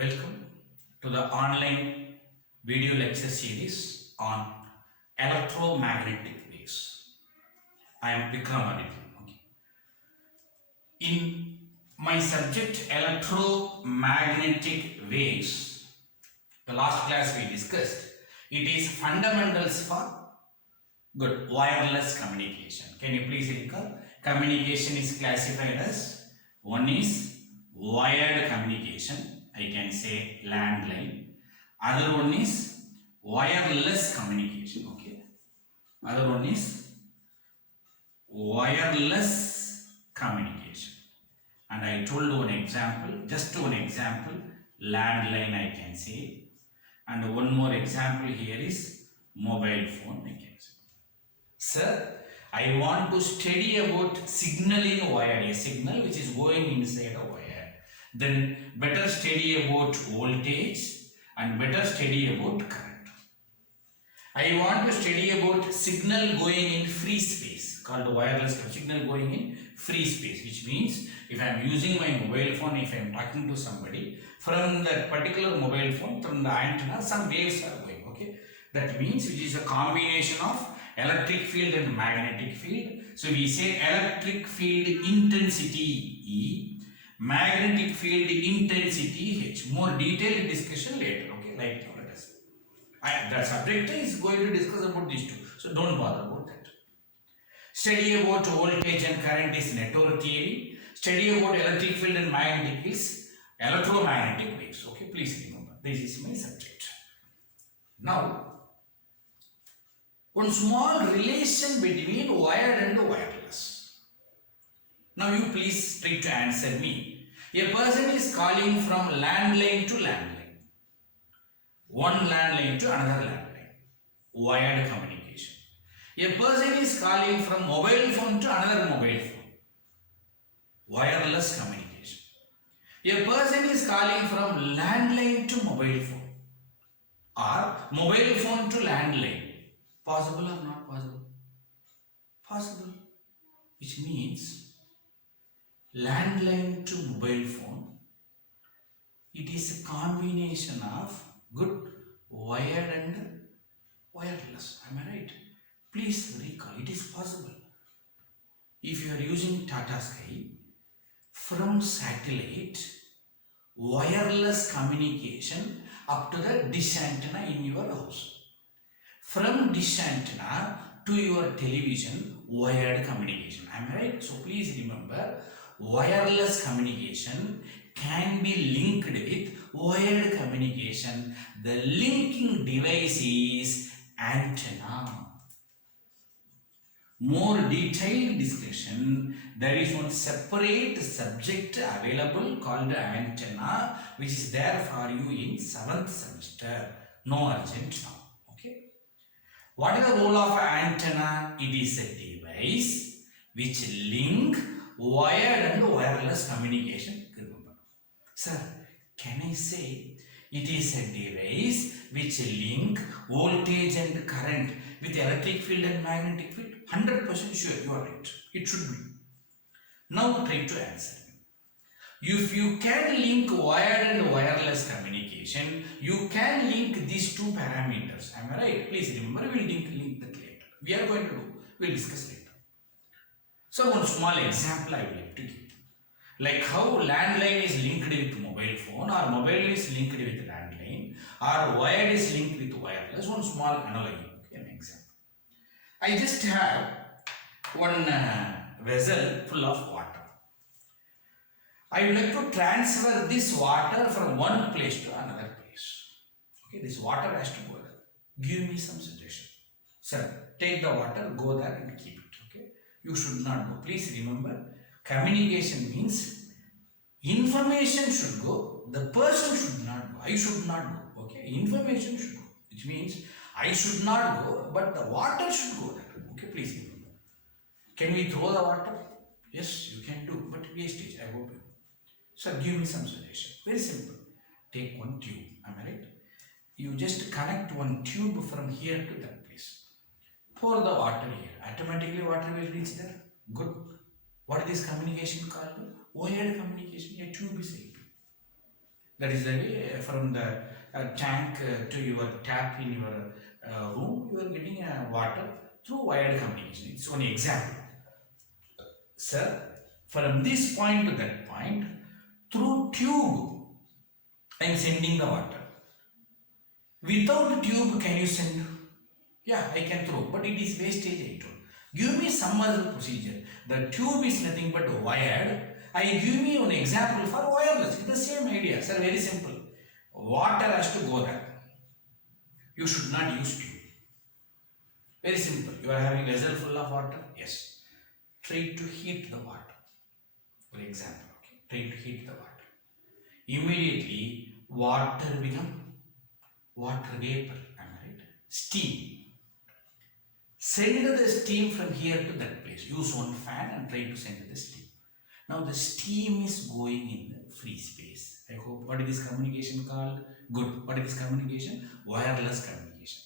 Welcome to the online video lecture series on electromagnetic waves. I am Vikramathithan. Okay. In my subject electromagnetic waves, the last class we discussed, it is fundamentals for good wireless communication. Can you please recall? Communication is classified as one is wired communication. I can say landline. Other one is wireless communication. Okay. Other one is wireless communication. And I told one example, just one example, landline I can say. And one more example here is mobile phone I can say. Sir, I want to study about signaling wire, a signal which is going inside a wire. Then better study about voltage and better study about current. I want to study about signal going in free space called wireless signal going in free space, which means if I am using my mobile phone, if I am talking to somebody from that particular mobile phone, from the antenna, some waves are going. Okay, that means which is a combination of electric field and magnetic field. So we say electric field intensity E, magnetic field intensity H. More detailed discussion later. Okay, like now let us. The subject is going to discuss about these two, so don't bother about that. Study about voltage and current is network theory. Study about electric field and magnetic is electromagnetic waves. Okay, please remember this is my subject. Now, one small relation between wired and wireless. Now you please try to answer me. A person is calling from landline to landline. One landline to another landline. Wired communication. A person is calling from mobile phone to another mobile phone. Wireless communication. A person is calling from landline to mobile phone. Or mobile phone to landline. Possible or not possible? Possible. Which means landline to mobile phone, it is a combination of good wired and wireless. Am I right? Please recall, it is possible. If you are using Tata Sky, from satellite, wireless communication up to the dish antenna in your house. From dish antenna to your television, wired communication. Am I right? So please remember, wireless communication can be linked with wired communication. The linking device is antenna. More detailed discussion, there is one separate subject available called antenna, which is there for you in 7th semester. No urgent now. Okay. What is the role of antenna? It is a device which link wired and wireless communication. Remember. Sir, can I say it is a device which link voltage and current with electric field and magnetic field? 100% sure, you are right. It should be. Now try to answer me. If you can link wired and wireless communication, you can link these two parameters. Am I right? Please remember, we will link that later. We are going to do, we will discuss later. So one small example I will like to give. Like how landline is linked with mobile phone, or mobile is linked with landline, or wired is linked with wireless. One small analogy, okay, an example. I just have one vessel full of water. I would like to transfer this water from one place to another place. Okay, this water has to go there. Give me some suggestion. Sir, take the water, go there and keep it. Okay, you should not go. Please remember, communication means information should go, the person should not go. I should not go. Okay, information should go, which means I should not go, but the water should go there. Okay, please remember. Can we throw the water? Yes, you can do, but wastage, I hope you. Sir, give me some suggestion. Very simple. Take one tube. Am I right? You just connect one tube from here to that place. Pour the water here. Automatically water will reach there. Good. What is this communication called? Wired communication. A tube is helping. That is the way from the tank to your tap in your room, you are getting water through wired communication. It's one example. Sir, from this point to that point, through tube, I am sending the water. Without tube, can you send? Yeah, I can throw, but it is wastage, I told. Give me some other procedure. The tube is nothing but wired. I give me an example for wireless. It's the same idea, sir. Very simple. Water has to go there. You should not use tube. Very simple. You are having a vessel full of water. Yes. Try to heat the water. For example, okay. Try to heat the water. Immediately, water become water vapor. Am I right? Steam. Send the steam from here to that place. Use one fan and try to send the steam. Now the steam is going in the free space. I hope. What is this communication called? Good. What is this communication? Wireless communication.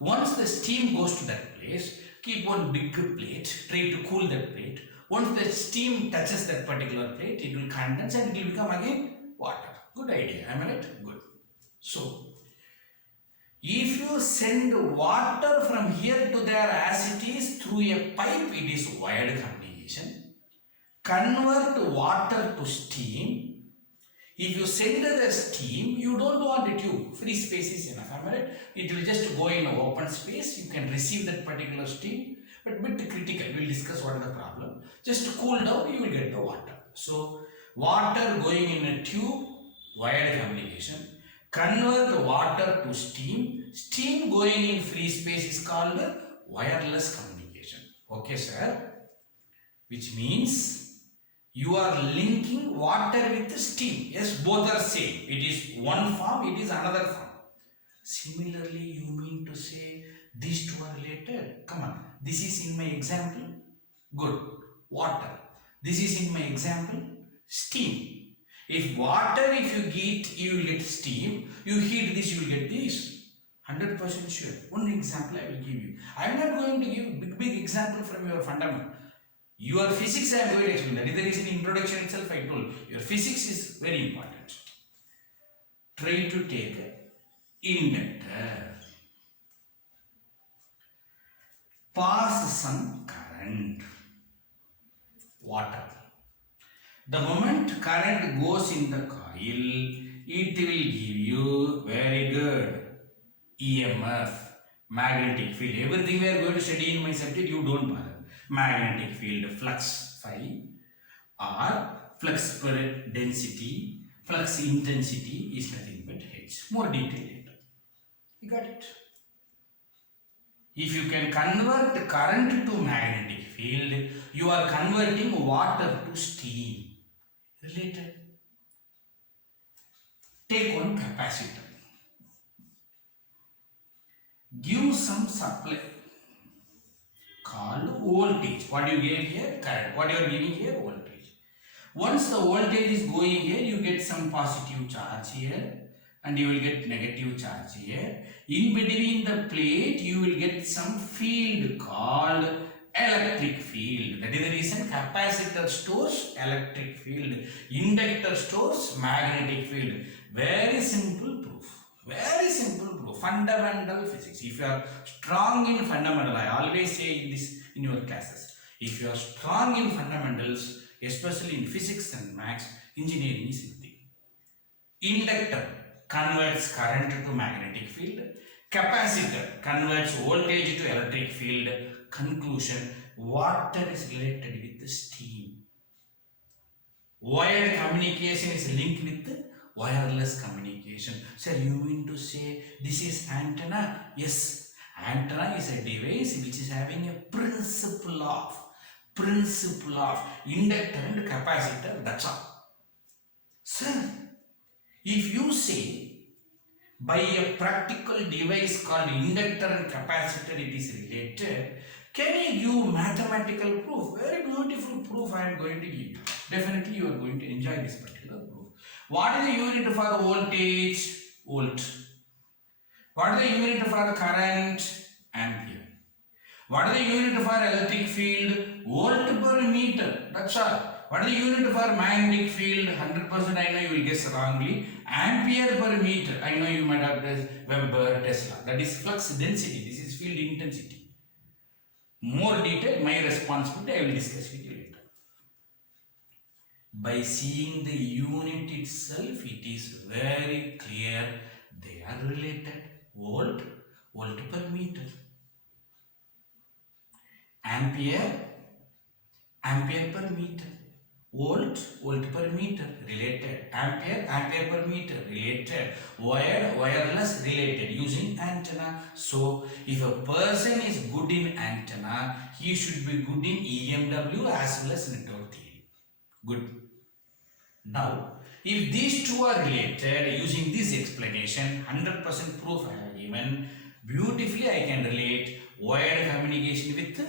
Once the steam goes to that place, keep one big plate. Try to cool that plate. Once the steam touches that particular plate, it will condense and it will become again water. Good idea. Am I right? Good. So, if you send water from here to there as it is through a pipe, it is wired communication. Convert water to steam. If you send the steam, you don't want a tube. Free space is enough. Am I right? It will just go in an open space. You can receive that particular steam. But bit critical. We will discuss what is the problem. Just cool down, you will get the water. So, water going in a tube, wired communication. Convert the water to steam. Steam going in free space is called wireless communication. Okay, sir? Which means you are linking water with steam. Yes, both are same. It is one form, it is another form. Similarly, you mean to say these two are related? Come on. This is in my example. Good. Water. This is in my example. Steam. If water, if you will get steam. You heat this, you will get this. 100% sure. One example I will give you. I am not going to give big example from your fundamental. Your physics I am going to explain. That is the reason introduction itself I told. Your physics is very important. Try to take inductor. Pass some current. Water. The moment current goes in the coil, it will give you very good EMF, magnetic field. Everything we are going to study in my subject, you don't bother. Magnetic field, flux phi, or flux per density, flux intensity is nothing but H. More detail later. You got it? If you can convert current to magnetic field, you are converting water to steam. Related. Take one capacitor. Give some supply called voltage. What you get here? Current. What you are giving here? Voltage. Once the voltage is going here, you get some positive charge here and you will get negative charge here. In between the plate, you will get some field called electric field. That is the reason capacitor stores electric field. Inductor stores magnetic field. Very simple proof. Very simple proof. Fundamental physics. If you are strong in fundamental, I always say this in your classes. If you are strong in fundamentals, especially in physics and maths, engineering is nothing. Inductor converts current to magnetic field. Capacitor converts voltage to electric field. Conclusion, water is related with the steam. Wired communication is linked with wireless communication. Sir, you mean to say this is antenna? Yes, antenna is a device which is having a principle of inductor and capacitor. That's all. Sir, if you say by a practical device called inductor and capacitor it is related, can you give mathematical proof? Very beautiful proof I am going to give you. Definitely you are going to enjoy this particular proof. What is the unit for the voltage? Volt. What is the unit for the current? Ampere. What is the unit for electric field? Volt per meter. That's all. What is the unit for magnetic field? 100% I know you will guess wrongly. Ampere per meter. I know you might have guessed Weber, Tesla. That is flux density. This is field intensity. More detail, my responsibility, I will discuss with you later. By seeing the unit itself, it is very clear they are related. Volt, volt per meter. Ampere, ampere per meter. Volt, volt per meter, related. Ampere, ampere per meter, related. Wired, wireless, related, using antenna. So, if a person is good in antenna, he should be good in EMW as well as network theory. Good. Now, if these two are related, using this explanation, 100% proof I have given, beautifully I can relate wired communication with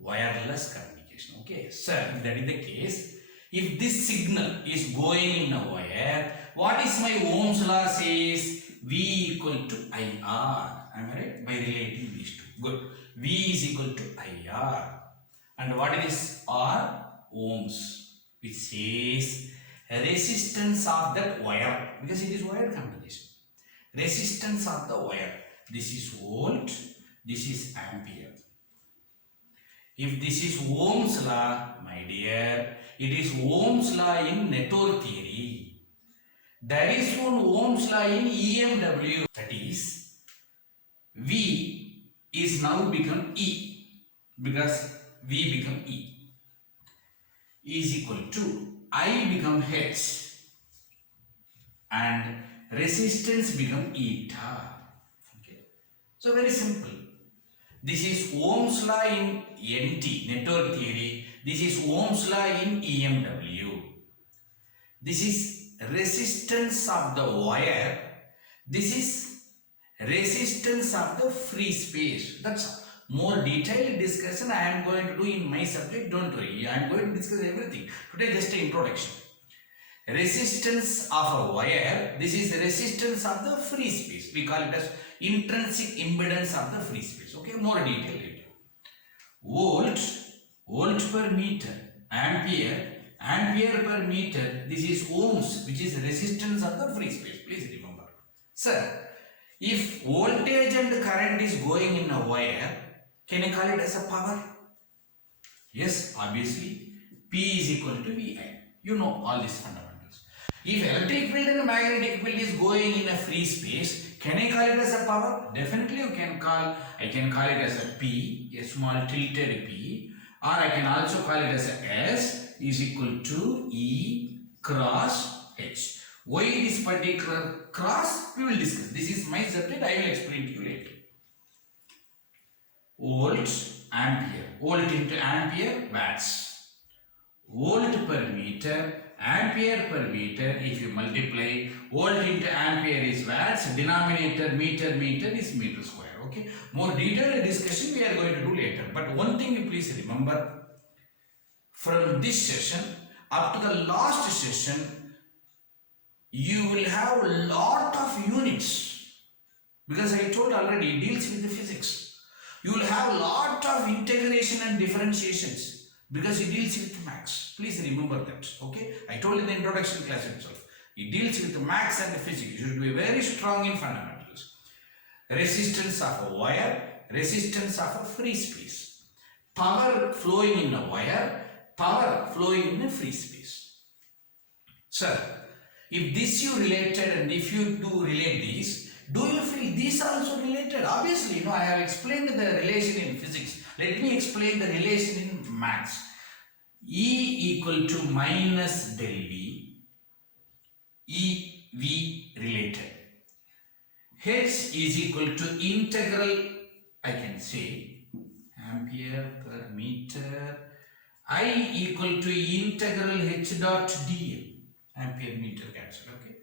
wireless communication. Okay, sir, if that is the case, if this signal is going in a wire, what is my Ohm's law says? V equal to IR. Am I right? By relating these two. Good. V is equal to IR. And what is R? Ohms. Which says resistance of that wire. Because it is wired communication. Resistance of the wire. This is volt. This is ampere. If this is Ohm's law, my dear, it is Ohm's law in network theory. There is one Ohm's law in EMW. That is, V is now become E. Because V become E. Is equal to I become H. And resistance become eta. Okay. So very simple. This is Ohm's law in NT, network theory. This is Ohm's law in EMW. This is resistance of the wire. This is resistance of the free space. That's all. More detailed discussion I am going to do in my subject. Don't worry. I am going to discuss everything. Today just an introduction. Resistance of a wire. This is resistance of the free space. We call it as intrinsic impedance of the free space. Okay, more detail later. Volt, volt per meter. Ampere, ampere per meter. This is ohms, which is resistance of the free space. Please remember. Sir, if voltage and current is going in a wire, can I call it as a power? Yes, obviously. P is equal to VI. You know all these fundamentals. If electric field and magnetic field is going in a free space, can I call it as a power? Definitely you can call. I can call it as a P, a small tilted P, or I can also call it as a S is equal to E cross H. Why this particular cross? We will discuss. This is my subject. I will explain to you later. Volt, ampere. Volt into ampere, watts. Volt per meter, ampere per meter. If you multiply, volt into ampere is watts. Denominator, meter, meter is meter square. Okay. More detailed discussion we are going to do later. But one thing you please remember, from this session up to the last session, you will have a lot of units. Because I told already, it deals with the physics. You will have a lot of integration and differentiations. Because it deals with maths. Please remember that. Okay. I told in the introduction class itself. It deals with maths and physics. You should be very strong in fundamentals. Resistance of a wire, resistance of a free space. Power flowing in a wire, power flowing in a free space. Sir, if this you related and if you do relate these, do you feel these are also related? Obviously, I have explained the relation in physics. Let me explain the relation in maths. E equal to minus del V. E, V related. H is equal to integral, I can say, ampere per meter. I equal to integral H dot dl. Ampere meter cancel. Okay.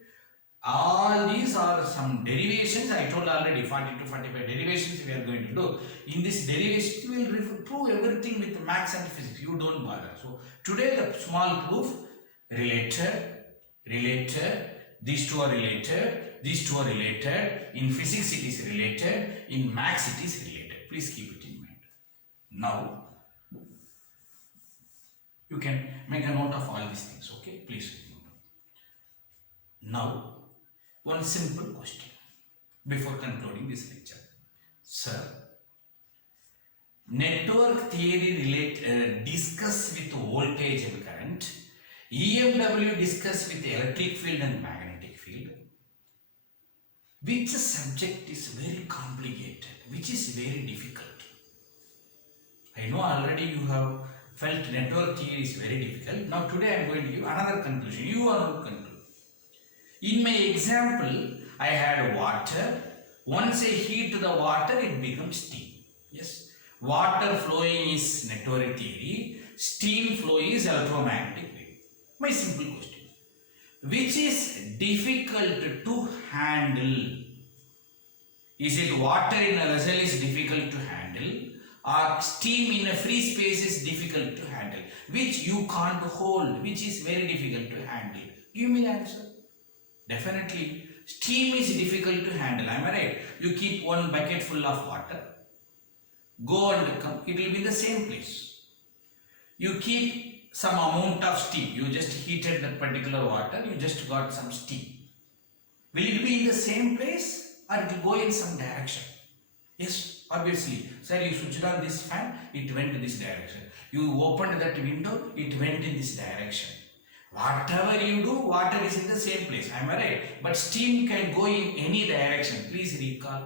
All these are some derivations. I told already 40 to 45 derivations we are going to do. In this derivation, we will prove everything with maths and physics. You don't bother. So today the small proof, related, these two are related, these two are related. In physics it is related, in maths it is related. Please keep it in mind. Now, You can make a note of all these things, okay? Please remember. Now, one simple question before concluding this lecture. Sir, network theory discuss with voltage and current, EMW discuss with electric field and magnetic field. Which subject is very complicated, which is very difficult? I know already you have felt network theory is very difficult. Now today I am going to give another conclusion. You are going to conclude. In my example, I had water. Once I heat the water, it becomes steam. Yes. Water flowing is network theory. Steam flow is electromagnetic wave. My simple question. Which is difficult to handle? Is it water in a vessel is difficult to handle, or steam in a free space is difficult to handle? Which you can't hold, which is very difficult to handle? Give me the answer. Definitely, steam is difficult to handle. Am I right? You keep one bucket full of water, go and come, it will be in the same place. You keep some amount of steam, you just heated that particular water, you just got some steam. Will it be in the same place or it will go in some direction? Yes, obviously. Sir, you switched on this fan, it went in this direction. You opened that window, it went in this direction. Whatever you do, water is in the same place. Am I right? But steam can go in any direction. Please recall.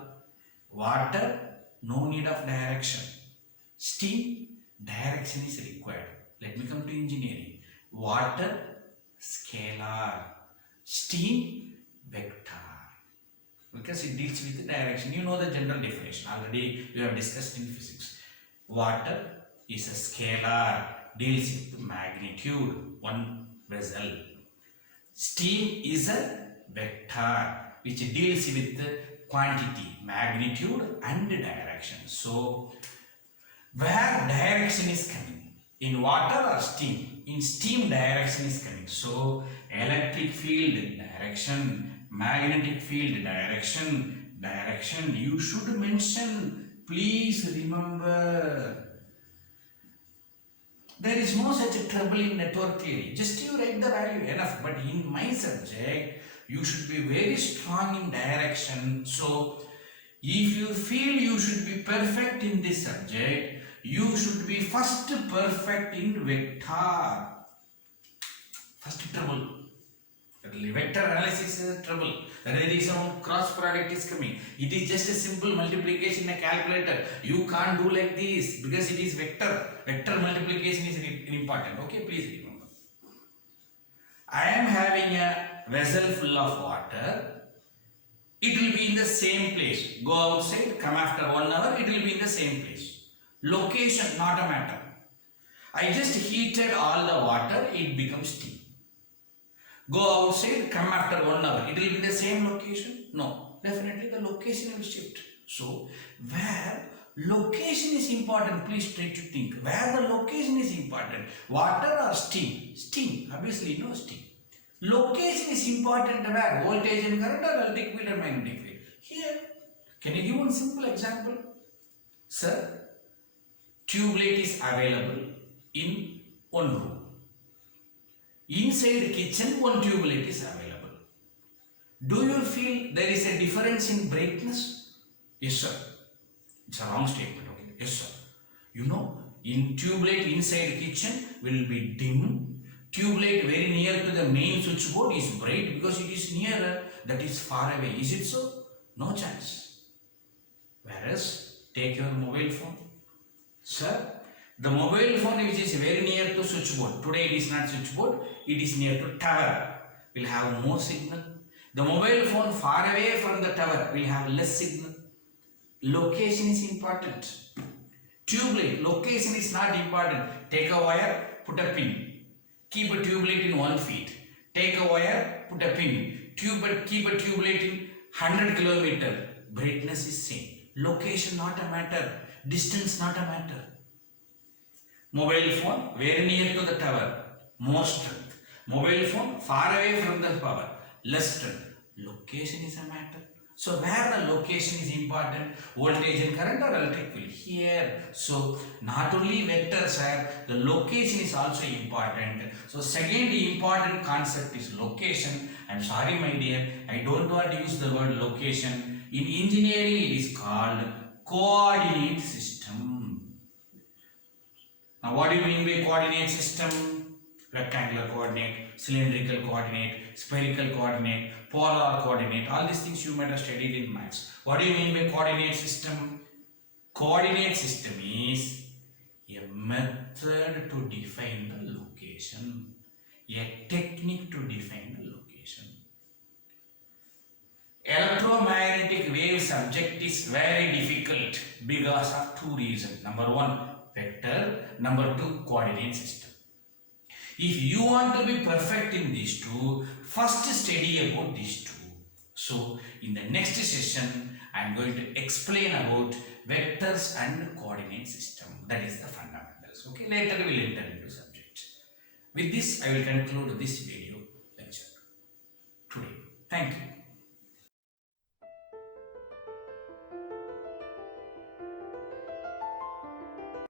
Water, no need of direction. Steam, direction is required. Let me come to engineering. Water, scalar. Steam, vector. Because it deals with the direction. You know the general definition. Already we have discussed in physics. Water is a scalar. Deals with magnitude. One vessel. Steam is a vector which deals with the quantity, magnitude and direction. So, where direction is coming? In water or steam? In steam direction is coming. So, electric field direction, magnetic field direction, you should mention. Please remember. There is no such a trouble in network theory. Just you write the value, enough. But in my subject, you should be very strong in direction. So, if you feel you should be perfect in this subject, you should be first perfect in vector. First trouble. Vector analysis is a trouble. There is some cross product is coming. It is just a simple multiplication in a calculator. You can't do like this because it is vector. Vector multiplication is important. Okay, please remember. I am having a vessel full of water. It will be in the same place. Go outside, come after 1 hour, it will be in the same place. Location, not a matter. I just heated all the water, it becomes steam. Go outside, come after 1 hour. It will be the same location? No. Definitely the location will shift. So, where location is important, please try to think. Where the location is important? Water or steam? Steam. Obviously, no steam. Location is important where? Voltage and current or electric field and magnetic field? Here. Can you give one simple example? Sir, tube light is available in one room. Inside the kitchen, one tube light is available. Do you feel there is a difference in brightness? Yes, sir. It's a wrong statement. Okay. Yes, sir. You know, in tube light inside the kitchen will be dim. Tube light very near to the main switchboard is bright because it is nearer. That is far away. Is it so? No chance. Whereas, take your mobile phone. Sir, the mobile phone which is very near to switchboard, today it is not switchboard, it is near to tower, will have more signal. The mobile phone far away from the tower will have less signal. Location is important. Tube light, location is not important. Take a wire, put a pin. Keep a tube light in 1 feet. Take a wire, put a pin. Keep a tube light in 100 km. Brightness is same. Location not a matter. Distance not a matter. Mobile phone very near to the tower, more strength. Mobile phone far away from the power, less strength. Location is a matter. So where the location is important, voltage and current or electric field here. So not only vectors are, the location is also important. So second important concept is location. I'm sorry my dear, I don't want to use the word location. In engineering it is called coordinate system. Now what do you mean by coordinate system? Rectangular coordinate, cylindrical coordinate, spherical coordinate, polar coordinate, all these things you might have studied in maths. What do you mean by coordinate system? Coordinate system is a method to define the location, a technique to define the location. Electromagnetic wave subject is very difficult because of two reasons. Number one, vector. Number two, coordinate system. If you want to be perfect in these two, first study about these two. So, in the next session, I am going to explain about vectors and coordinate system. That is the fundamentals. Okay, later we will enter into subject. With this, I will conclude this video.